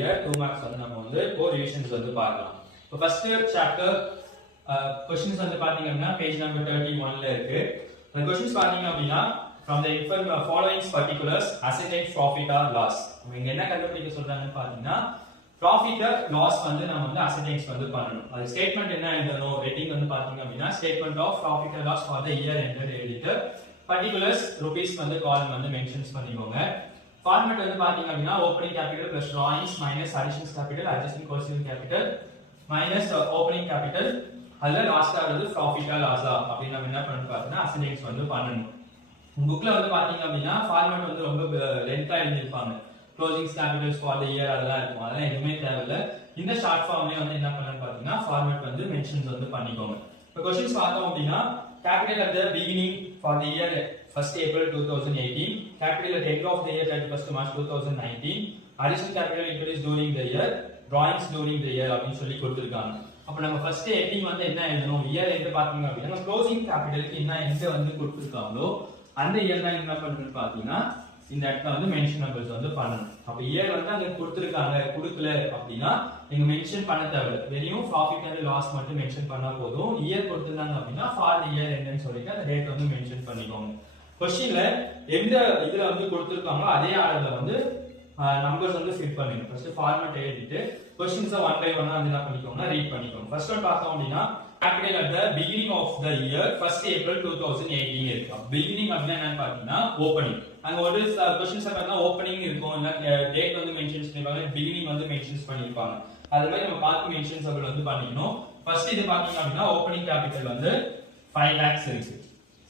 2 marks வந்து நம்ம வந்து கோர் ரிவிஷன்ஸ் வந்து பார்க்கலாம். இப்போ ஃபர்ஸ்ட் சாப்டர் क्वेश्चंस வந்து பாத்தீங்கன்னா பேஜ் நம்பர் 31 ல இருக்கு. அந்த क्वेश्चंस பாத்தீங்க அப்படினா from the following particulars ascertain profit or loss. இங்க என்ன கண்டுபிடிக்க சொல்றாங்கன்னு பாத்தீங்கன்னா profit or loss வந்து நம்ம வந்து ascertain வந்து பண்ணனும். அது ஸ்டேட்மென்ட் என்ன எழுதணும் ஹெட்டிங் வந்து பாத்தீங்க அப்படினா statement of profit or loss for the year ended எழுதிட்டு particulars rupees வந்து காலம் வந்து மென்ஷன்ஸ் பண்ணிக்கோங்க. ஃபார்மட் வந்து பாத்தீங்க அப்படினா opening capital plus drawings minus additions capital adjusting closing capital minus opening capital அதுல லாஸ்டா வந்து ப்ராஃபிட்டா லாஸா அப்படி நம்ம என்ன பண்ணனும் பார்த்தீங்கன்னா அசெண்டன்ஸ் வந்து பண்ணனும். புக்ல வந்து பாத்தீங்க அப்படினா ஃபார்மட் வந்து ரொம்ப லென்த்தா எழுதிருப்பாங்க. Closing capitals for the year அதெல்லாம் இருக்கும். அதெல்லாம் எதுவுமே தேவையில்ல. இந்த ஷார்ட் ஃபார்ம்லயே வந்து என்ன பண்ணனும் பார்த்தீங்கன்னா ஃபார்மட் வந்து மென்ஷன்ஸ் வந்து பண்ணிக்கோங்க. இப்போ क्वेश्चंस பார்த்தோம் அப்படினா capital at the beginning for the year 1st April 2018, capital at end of the year 31st March 2019, additional capital introduced during the year, drawings during the year அப்படினு சொல்லி கொடுத்திருக்காங்க. அப்ப நம்ம ஃபர்ஸ்ட் ஹெட்டிங் வந்து என்ன எழுதணும் இயர் எண்ட் பாத்தீங்க அப்படினா க்ளோசிங் கேபிட்டலுக்கு என்ன எண்ட் வந்து கொடுத்திருக்காங்களோ அந்த இயர் தான் என்ன பண்ணனும் பாத்தீங்கன்னா இந்த இடத்துல வந்து மென்ஷன் நம்பர்ஸ் வந்து பண்ணனும். அப்ப இயர் வந்து அங்க கொடுத்திருக்காங்க கொடுக்கல அப்படினா நீங்க மென்ஷன் பண்ண தேவை. வெறும் ப்ராஃபிட் அண்ட் லாஸ் மட்டும் மென்ஷன் பண்ணா போதும். இயர் கொடுத்திருந்தாங்க அப்படினா ஃபார் தி இயர் எண்ட்னு சொல்லிட்டு அந்த டேட் வந்து மென்ஷன் பண்ணிக்கோங்க. क्वेश्चनல எந்த இதுல வந்து கொடுத்திருக்காங்களோ அதே ஆர்டர்ல வந்து நம்பர்ஸ் வந்து ஃபிட் பண்ணுங்க. ஃபர்ஸ்ட் ஃபார்மட் எழுதிட்டு क्वेश्चंस ஒன் பை ஒன்னா வந்து என்ன பண்ணிக்கோங்க ரீட் பண்ணிக்கோங்க. ஃபர்ஸ்ட் ஒன் பார்த்தோம் அப்படினா capital at the beginning of the year 1st April 2018 இருக்கு. பிகினிங் அப்படினா என்னன்னு பாத்தீங்கன்னா ஓபனிங். அங்க ஒரு क्वेश्चंस பார்த்தா ஓபனிங் இருக்கும் இல்ல டேட் வந்து மென்ஷன்ஸ் பண்ணிருப்பாங்க பிகினிங் வந்து மென்ஷன்ஸ் பண்ணிருப்பாங்க. அதே மாதிரி நம்ம பார்த்து மென்ஷன்ஸ் அப்படி வந்து பண்ணிக்கணும். ஃபர்ஸ்ட் இது பாத்தீங்க அப்படினா ஓபனிங் கேபிட்டல் வந்து 5 lakhs இருக்கு.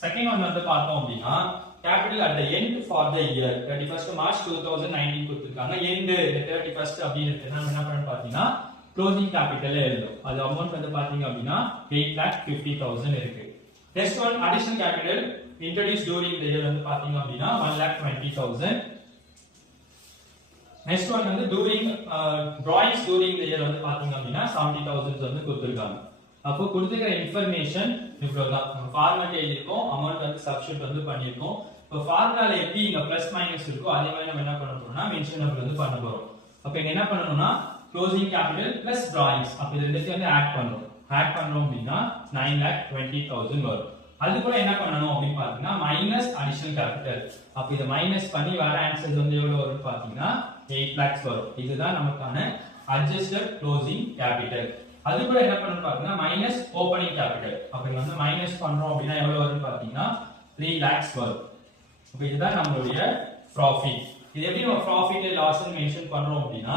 செகண்ட் ஒன் வந்து பார்த்தோம் அப்படினா capital at the end for the year 31st March 2019 கொடுத்திருக்காங்க. end 31st அப்படி இருக்குன்னா என்ன பண்ணனும் பாத்தீங்கன்னா closing capital எழுதணும். அது அமௌண்ட் வந்து பாத்தீங்க அப்படினா 8,50,000 இருக்கு. next one additional capital introduced during the year வந்து பாத்தீங்க அப்படினா 1,20,000. next one வந்து during drawings during the year வந்து பாத்தீங்க அப்படினா 70,000 வந்து கொடுத்திருக்காங்க. அப்போ கொடுத்திருக்கிற இன்ஃபர்மேஷன் இவ்வளவுதான். நம்ம ஃபார்மட் எழுதிருக்கோம் அமௌண்ட் வந்து சப்ஸ்டிட்யூட் வந்து பண்ணிருக்கோம். இப்போ ஃபார்முலால எப்படி இங்க பிளஸ் மைனஸ் இருக்கோ அதே மாதிரி நம்ம என்ன பண்ண போறோம்னா மென்ஷன் நம்பர் வந்து பண்ண போறோம். அப்ப இங்க என்ன பண்ணனும்னா க்ளோசிங் கேபிட்டல் பிளஸ் டிராயிங்ஸ் அப்ப இது ரெண்டுத்தையும் வந்து ஆட் பண்றோம். ஆட் பண்றோம் அப்படினா 9,20,000 வரும். அது கூட என்ன பண்ணனும் அப்படி பாத்தீங்கன்னா மைனஸ் அடிஷனல் கேபிட்டல். அப்ப இத மைனஸ் பண்ணி வர ஆன்சர் வந்து எவ்வளவு வரும் பாத்தீங்கன்னா 8 lakhs வரும். இதுதான் நமக்கான adjusted closing capital. அது கூட என்ன பண்ணனும் பாத்தீங்கன்னா மைனஸ் ஓபனிங் கேபிட்டல். அப்ப இங்க வந்து மைனஸ் பண்றோம் அப்படினா எவ்வளவு வரும் பாத்தீங்கன்னா 3 lakhs வரும். அப்ப இதுதான் நம்மளுடைய profit. இது எப்படி நம்ம profit and loss னு மென்ஷன் பண்றோம் அப்படினா